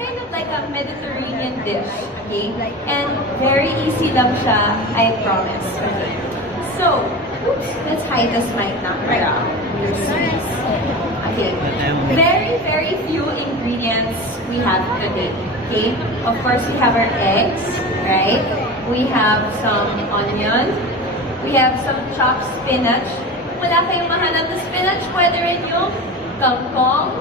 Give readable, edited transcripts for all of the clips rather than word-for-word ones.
kind of like a Mediterranean dish, okay? And very easy lang siya, I promise. Okay. So, oops, let's hide this mic now. Right. Okay. Very, very few ingredients we have today. Okay. Of course, we have our eggs, right? We have some onion. We have some chopped spinach. Kung wala kayong mahanap na spinach, pwede rin yung kangkong.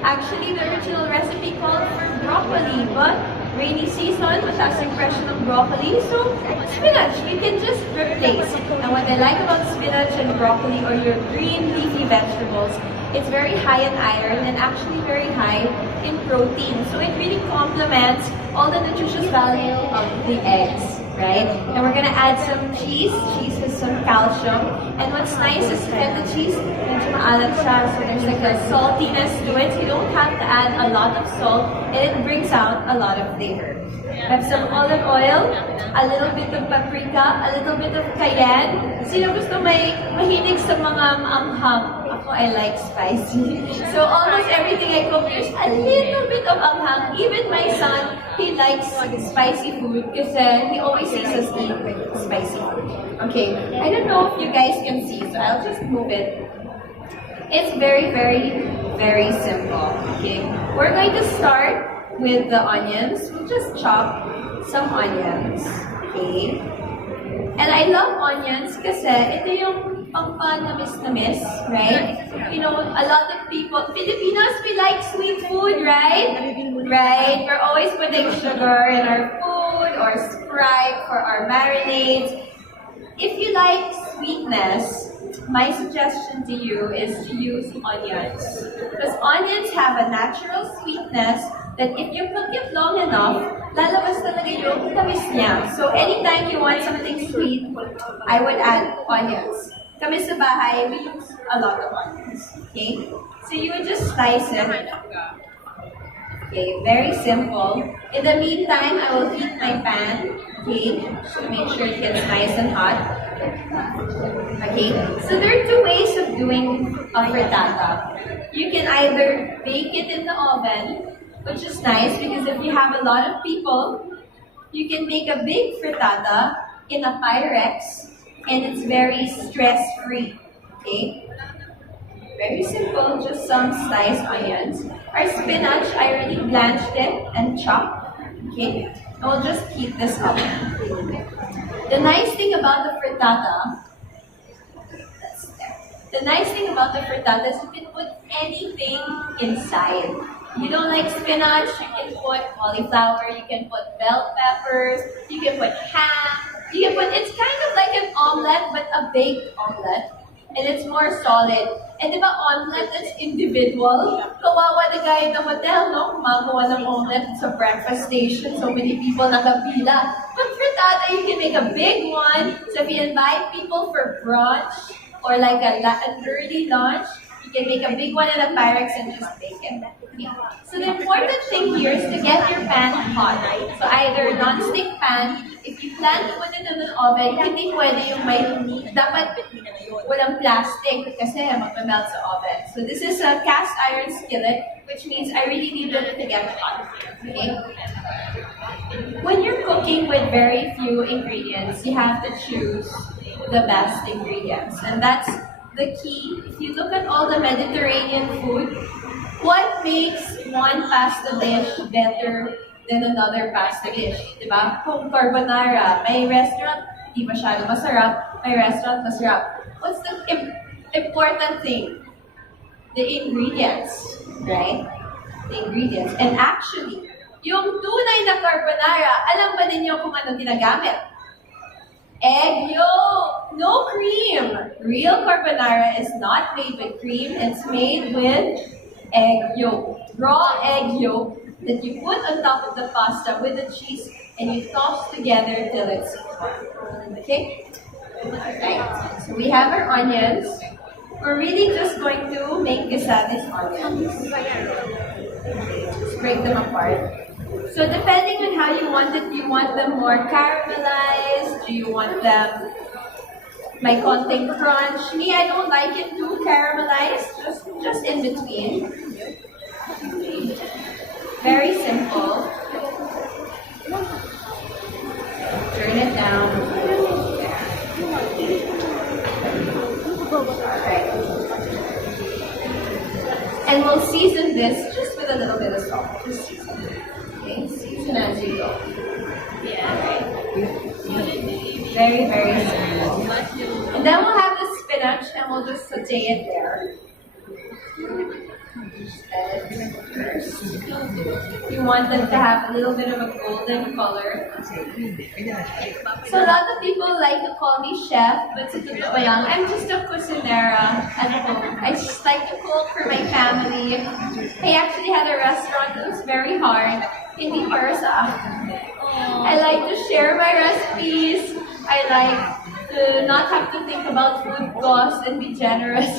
Actually, the original recipe called for broccoli, but rainy season, mataas ang presyo ng broccoli, so spinach, you can just replace. And what I like about spinach and broccoli or your green leafy vegetables, it's very high in iron and actually very high in protein. So it really complements all the nutritious value of the eggs, right? And we're gonna add some cheese. Cheese has some calcium. And what's nice is that the cheese, medyo maalat siya, so there's like a saltiness to it. So you don't have to add a lot of salt, and it brings out a lot of flavor. We have some olive oil, a little bit of paprika, a little bit of cayenne. Sino gusto mahilig sa mga maanghang? Ako, I like spicy. So almost everything I cook, there's a little bit of anghang. Even my son, he likes spicy food kasi he always sees us eat spicy food. Okay, I don't know if you guys can see, so I'll just move it. It's very, very, very simple. Okay, we're going to start with the onions. We'll just chop some onions. Okay, and I love onions kasi ito yung pangpanamis-namis, right? You know, a lot of people, Filipinos, we like sweet food, right? Right? We're always putting sugar in our food or Sprite for our marinades. If you like sweetness, my suggestion to you is to use onions. Because onions have a natural sweetness that if you cook it long enough, lalabas talaga yung tamis niya. So anytime you want something sweet, I would add onions. Kami sa bahay, we use a lot of onions. Okay? So you would just slice it. Okay, very simple. In the meantime, I will heat my pan. Okay, to make sure it gets nice and hot. Okay, so there are two ways of doing a frittata. You can either bake it in the oven, which is nice because if you have a lot of people, you can make a big frittata in a Pyrex and it's very stress-free. Okay, very simple, just some sliced onions. Our spinach, I already blanched it and chopped. Okay, and we'll just heat this up. The nice thing about the frittata, is you can put anything inside. You don't like spinach, you can put cauliflower, you can put bell peppers, you can put ham, it's kind of like an omelette, but a baked omelette. And it's more solid. And diba omelette, that's individual. Kawawa the guy in the hotel, no? Kumagawa ng omelette sa breakfast station, so many people nakapila. But frittata, you can make a big one. So if you invite people for brunch, or like an early lunch, you can make a big one in a Pyrex and just bake it. Okay. So the important thing here is to get your pan hot. So either non-stick pan, if you plan to put it in an oven, hindi pwede yung may dapat walang plastic kasi magmamelt sa oven. So this is a cast iron skillet, which means I really need it to get hot. Okay? When you're cooking with very few ingredients, you have to choose the best ingredients. And that's the key. If you look at all the Mediterranean food, what makes one pasta dish better than another pasta dish? Diba? Kung carbonara, may restaurant, di masyado masarap, may restaurant masarap. What's the important thing? The ingredients, right? The ingredients. And actually, yung tunay na carbonara, alam ba ninyo kung anong ginagamit? Egg yolk, no cream. Real carbonara is not made with cream, it's made with egg yolk. Raw egg yolk that you put on top of the pasta with the cheese and you toss together till it's formed. Okay? Alright, so we have our onions. We're really just going to make gisa these onions. Just break them apart. So depending on how you want it, do you want them more caramelized? Do you want them may konting crunch? Me, I don't like it too caramelized, just in between. Very simple. with a little bit of salt. Just season. Okay, season as you go. Yeah. Very, very simple. And then we'll have the spinach and we'll just saute it there. You want them to have a little bit of a golden color. So a lot of people like to call me chef, but sa totoo lang, I'm just a cusinera at home. I just like to cook for my family. I actually had a restaurant that was very hard. Hindi para sa akin. I like to share my recipes. I like to not have to think about food costs and be generous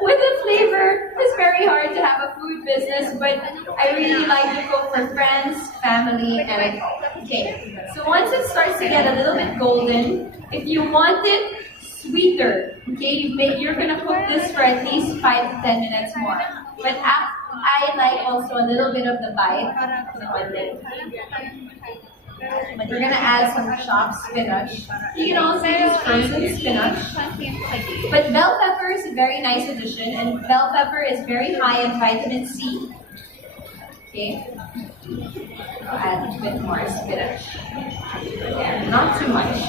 with the flavor. It's very hard to have a food business, but I really like to cook for friends, family, and okay. So once it starts to get a little bit golden, if you want it sweeter, okay, you're gonna cook this for at least 5 to 10 minutes more. But I like also a little bit of the bite. We're gonna add some chopped spinach. You can also use frozen spinach. But bell pepper is a very nice addition, and bell pepper is very high in vitamin C. Okay. I'll add a bit more spinach. There, not too much.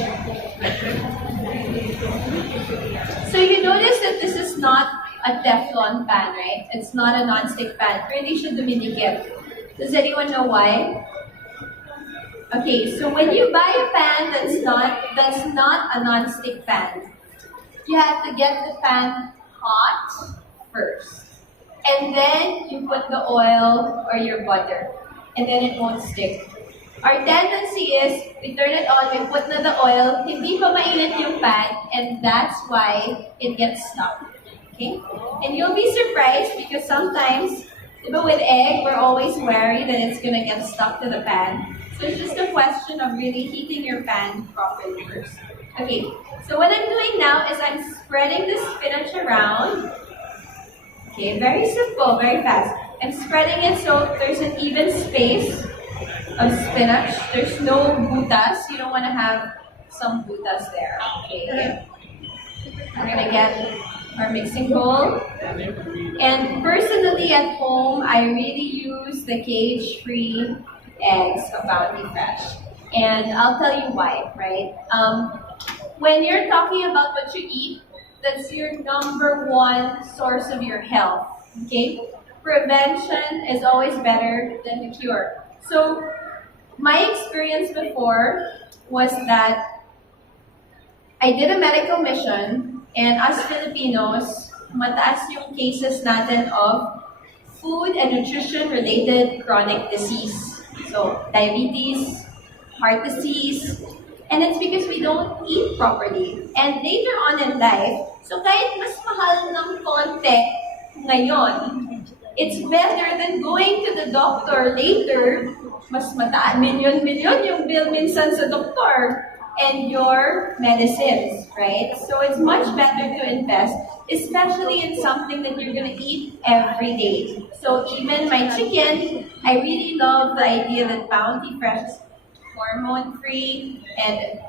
So you notice that this is not a Teflon pan, right? It's not a non-stick pan. Really should dumidikit. Does anyone know why? Okay, so when you buy a pan that's not a non-stick pan, you have to get the pan hot first. And then you put the oil or your butter. And then it won't stick. Our tendency is, we turn it on, we put na the oil, hindi pa mainit yung pan, and that's why it gets stuck. Okay? And you'll be surprised because sometimes, even with egg, we're always worried that it's gonna get stuck to the pan. So it's just a question of really heating your pan properly first. Okay, so what I'm doing now is I'm spreading the spinach around. Okay, very simple, very fast. I'm spreading it so there's an even space of spinach. There's no butas. You don't want to have some butas there. Okay. We're gonna get our mixing bowl. And personally at home, I really use the cage-free eggs of Bounty Fresh. And I'll tell you why, right? When you're talking about what you eat, that's your number one source of your health, okay? Prevention is always better than the cure. So, my experience before was that I did a medical mission, and as Filipinos, mataas yung cases natin of food and nutrition-related chronic disease. So, diabetes, heart disease, and it's because we don't eat properly. And later on in life, so kahit mas mahal ng konti ngayon, it's better than going to the doctor later, mas mataas, milyon-milyon yung bill minsan sa doktor and your medicines, right? So it's much better to invest, especially in something that you're gonna eat every day. So even my chicken, I really love the idea that Bounty Fresh is hormone-free and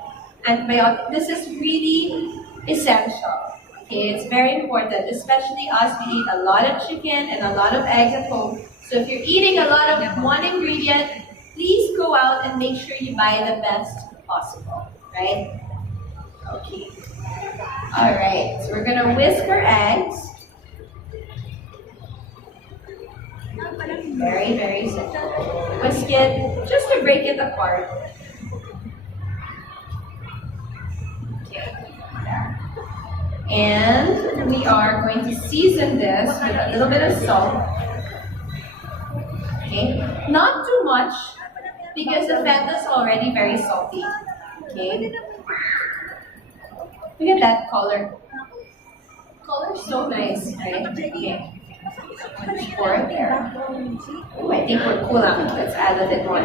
antibiotic. This is really essential. Okay, it's very important, especially us. We eat a lot of chicken and a lot of eggs at home. So if you're eating a lot of one ingredient, please go out and make sure you buy the best possible, right? Okay. All right, so we're gonna whisk our eggs. Very, very simple. Whisk it just to break it apart. Okay. And we are going to season this with a little bit of salt. Okay, not too much because the feta is already very salty. Okay, look at that color. Color is so nice, right? Okay, let's pour it there. Oh, I think we're cool now. Let's add a bit more.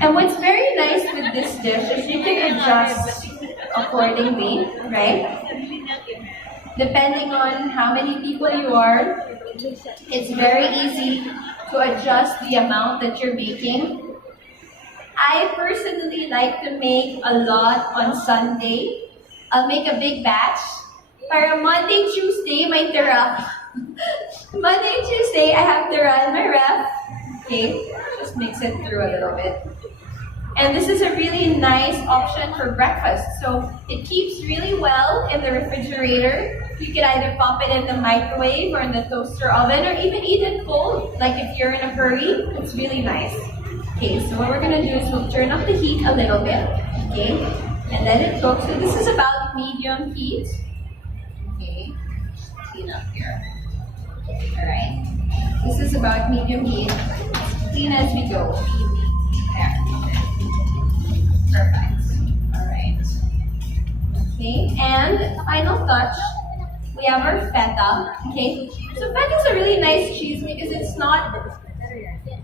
And what's very nice with this dish is you can adjust accordingly, right? Depending on how many people you are, it's very easy to adjust the amount that you're making. I personally like to make a lot on Sunday. I'll make a big batch Para Monday, Tuesday, may tira. Monday, Tuesday, I have tira in my ref. Okay, just mix it through a little bit. And this is a really nice option for breakfast. So it keeps really well in the refrigerator. You can either pop it in the microwave or in the toaster oven, or even eat it cold. Like if you're in a hurry, it's really nice. Okay, so what we're gonna do is we'll turn up the heat a little bit. Okay, and let it cook. So this is about medium heat. Okay, clean up here. Alright. This is about medium heat. As clean as we go. There. Perfect. Alright. Okay, and final touch, we have our feta. Okay, so feta is a really nice cheese because it's not,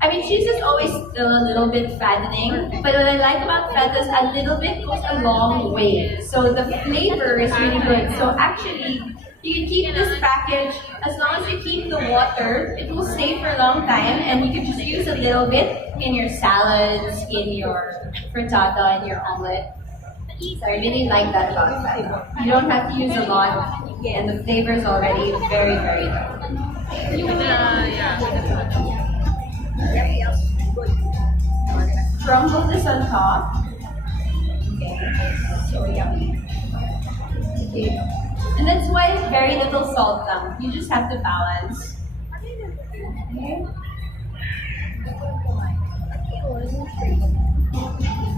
I mean, cheese is always still a little bit fattening, but what I like about feta is a little bit goes a long way. So the flavor is really good. So actually, you can keep this package as long as you keep the water. It will stay for a long time, and you can just use a little bit in your salads, in your frittata, in your omelet. So I really like that about feta. You don't have to use a lot, and the flavor is already very, very good. Alright. We're gonna crumble this on top. Okay, so yummy. Okay. And that's why it's very little salt now. You just have to balance. Okay.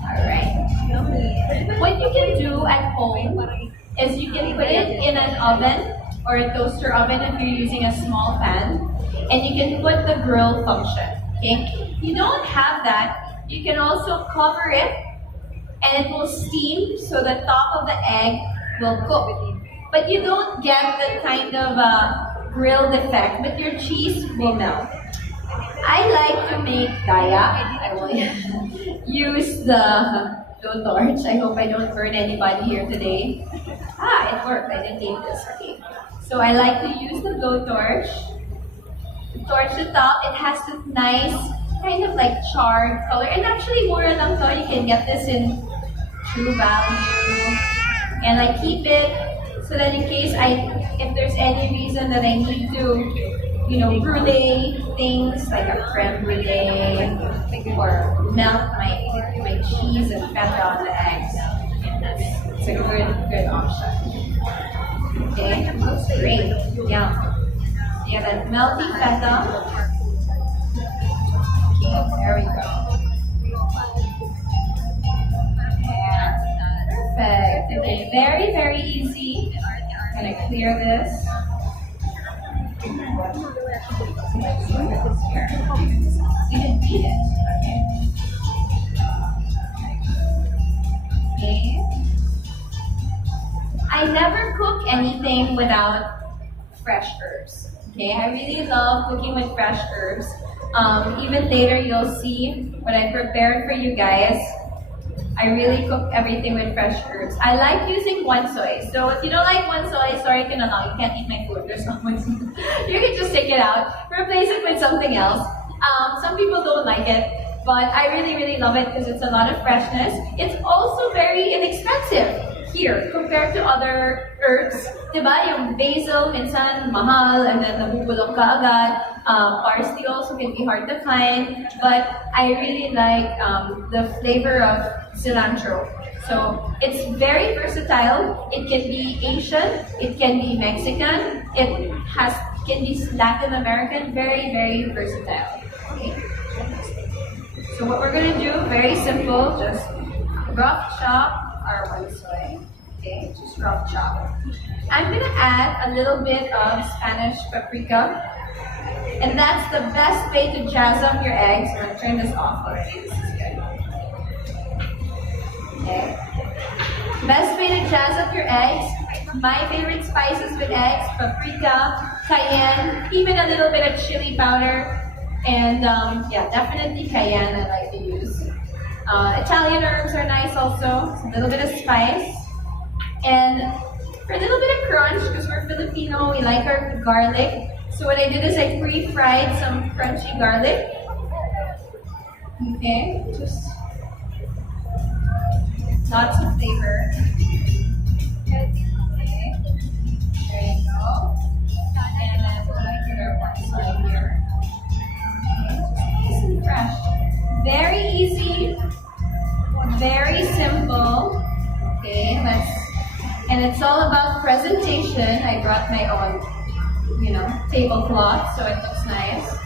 Alright. What you can do at home is you can put it in an oven or a toaster oven if you're using a small pan, and you can put the grill function. Okay? If you don't have that, you can also cover it and it will steam so the top of the egg will cook. But you don't get the kind of grilled effect, but your cheese will melt. I like to make daya. I will use the torch. I hope I don't burn anybody here today. It worked. I didn't need this. Okay. So I like to use the blowtorch. Torch the top. It has this nice kind of like charred color. And actually, mura lang to. You can get this in True Value. And I keep it so that in case if there's any reason that I need to, brulee things like a creme brulee or melt my cheese and feta on the eggs. It's a good option. Okay, looks great. Yeah. You have that melty feta. Okay, there we go. Yeah, perfect. Okay, very, very easy. I'm gonna clear this. You didn't need it. Okay. I never cook anything without fresh herbs. Okay, I really love cooking with fresh herbs. Even later you'll see what I prepared for you guys. I really cook everything with fresh herbs. I like using one soy. So if you don't like one soy, sorry, you can't eat my food. There's no one. You can just take it out, replace it with something else. Some people don't like it, but I really, really love it because it's a lot of freshness. It's also very inexpensive here compared to other herbs. Diba? Yung basil, minsan mahal, and then nabubulok ka agad. Parsley also can be hard to find, but I really like the flavor of cilantro. So it's very versatile. It can be Asian, it can be Mexican, it can be Latin American, very, very versatile. Okay. So what we're gonna do, very simple, just rough chop our one soy. Okay, just rough chop. I'm gonna add a little bit of Spanish paprika. And that's the best way to jazz up your eggs. I'm gonna turn this off already. This is good. Okay. Best way to jazz up your eggs. My favorite spices with eggs: paprika, cayenne, even a little bit of chili powder, and definitely cayenne. I like to use. Italian herbs are nice also. So a little bit of spice, and for a little bit of crunch, because we're Filipino, we like our garlic. So what I did is I pre-fried some crunchy garlic. Okay, just lots of flavor. Okay. occasion, I brought my own, tablecloth, so it looks nice.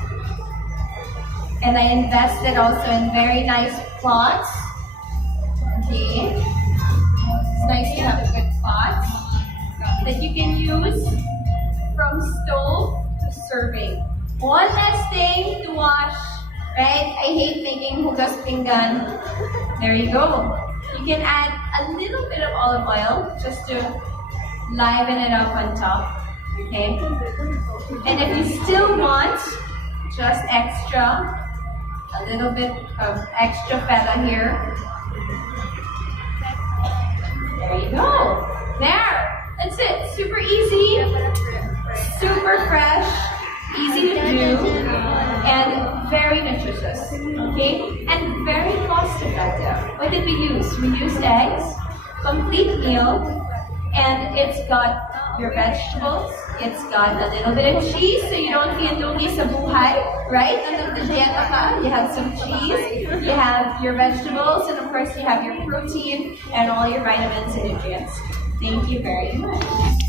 And I invested also in very nice pots. Okay. It's nice to have a good pot that you can use from stove to serving. One less thing to wash, right? I hate making hugas pinggan. There you go. You can add a little bit of olive oil just to liven it up on top. Okay? And if you still want just extra, a little bit of extra feta here. There you go. There. That's it. Super easy, super fresh, easy to do, and very nutritious. Okay? And very cost effective. What did we use? We used eggs, complete meal, and it's got your vegetables, it's got a little bit of cheese, so you don't feel lonely sa buhay, right? You have some cheese, you have your vegetables, and of course you have your protein and all your vitamins and nutrients. Thank you very much.